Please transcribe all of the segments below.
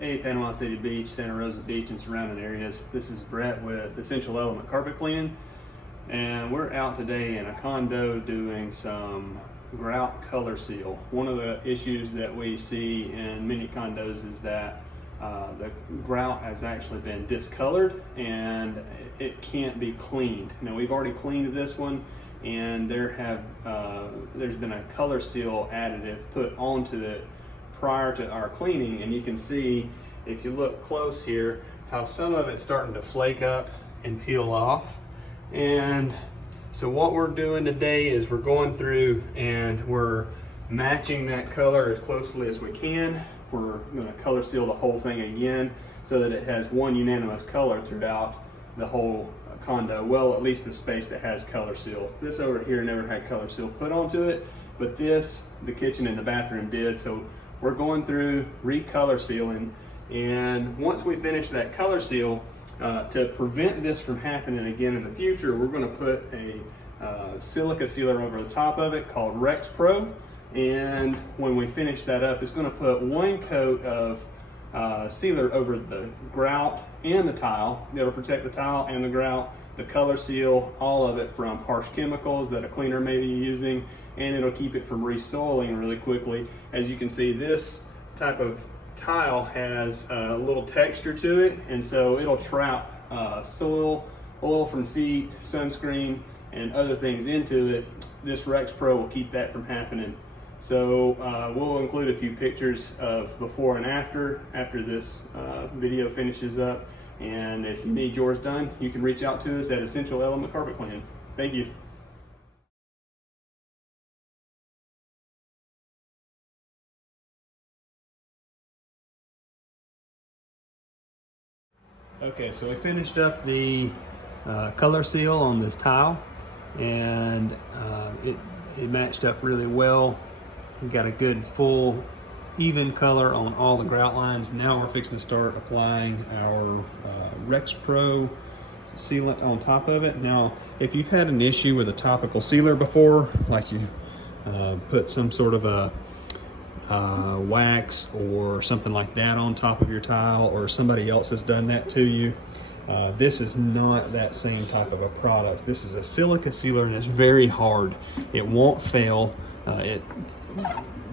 Hey, Panama City Beach, Rosa Beach and surrounding areas. This is Brett with Essential Element Carpet Cleaning, and we're out today in a condo doing some grout color seal. One of the issues that we see in many condos is that the grout has actually been discolored and it can't be cleaned. Now, we've already cleaned this one, and there's been a color seal additive put onto it prior to our cleaning, and you can see, if you look close here, how some of it's starting to flake up and peel off. And so what we're doing today is we're going through and we're matching that color as closely as we can. We're going to color seal the whole thing again so that it has one unanimous color throughout the whole condo. Well, at least the space that has color seal. This over here never had color seal put onto it, but this, the kitchen and the bathroom did. So we're going through recolor sealing, and once we finish that color seal, to prevent this from happening again in the future, we're going to put a silica sealer over the top of it called Rex Pro. And when we finish that up, it's going to put one coat of sealer over the grout and the tile. It'll protect the tile and the grout, the color seal, all of it from harsh chemicals that a cleaner may be using, and it'll keep it from resoiling really quickly. As you can see, this type of tile has a little texture to it, and so it'll trap soil, oil from feet, sunscreen, and other things into it. This Rex Pro will keep that from happening. So we'll include a few pictures of before and after this video finishes up. And if you need yours done, you can reach out to us at Essential Element Carpet Cleaning. Thank you. Okay, so we finished up the color seal on this tile, and it matched up really well. We got a good full even color on all the grout lines. Now we're fixing to start applying our Rex Pro sealant on top of it. Now, if you've had an issue with a topical sealer before, like you put some sort of a wax or something like that on top of your tile, or somebody else has done that to you, this is not that same type of a product. This is a silica sealer, and it's very hard. It won't fail. It's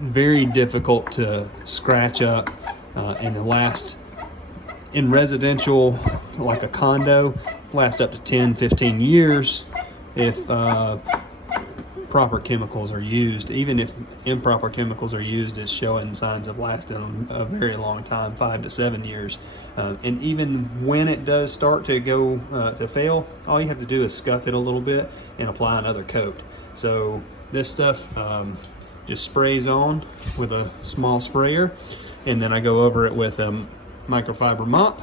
very difficult to scratch up, and in residential, like a condo, last up to 10-15 years if proper chemicals are used. Even if improper chemicals are used, it's showing signs of lasting a very long time, 5 to 7 years. And even when it does start to go to fail, all you have to do is scuff it a little bit and apply another coat. So this stuff just sprays on with a small sprayer, and then I go over it with a microfiber mop,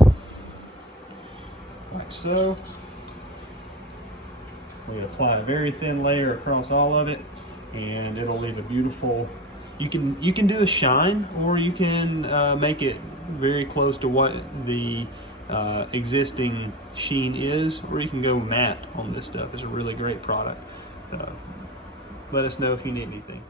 like so. We apply a very thin layer across all of it, and it'll leave a beautiful, you can do a shine, or you can make it very close to what the existing sheen is, or you can go matte on this stuff. It's a really great product. Let us know if you need anything.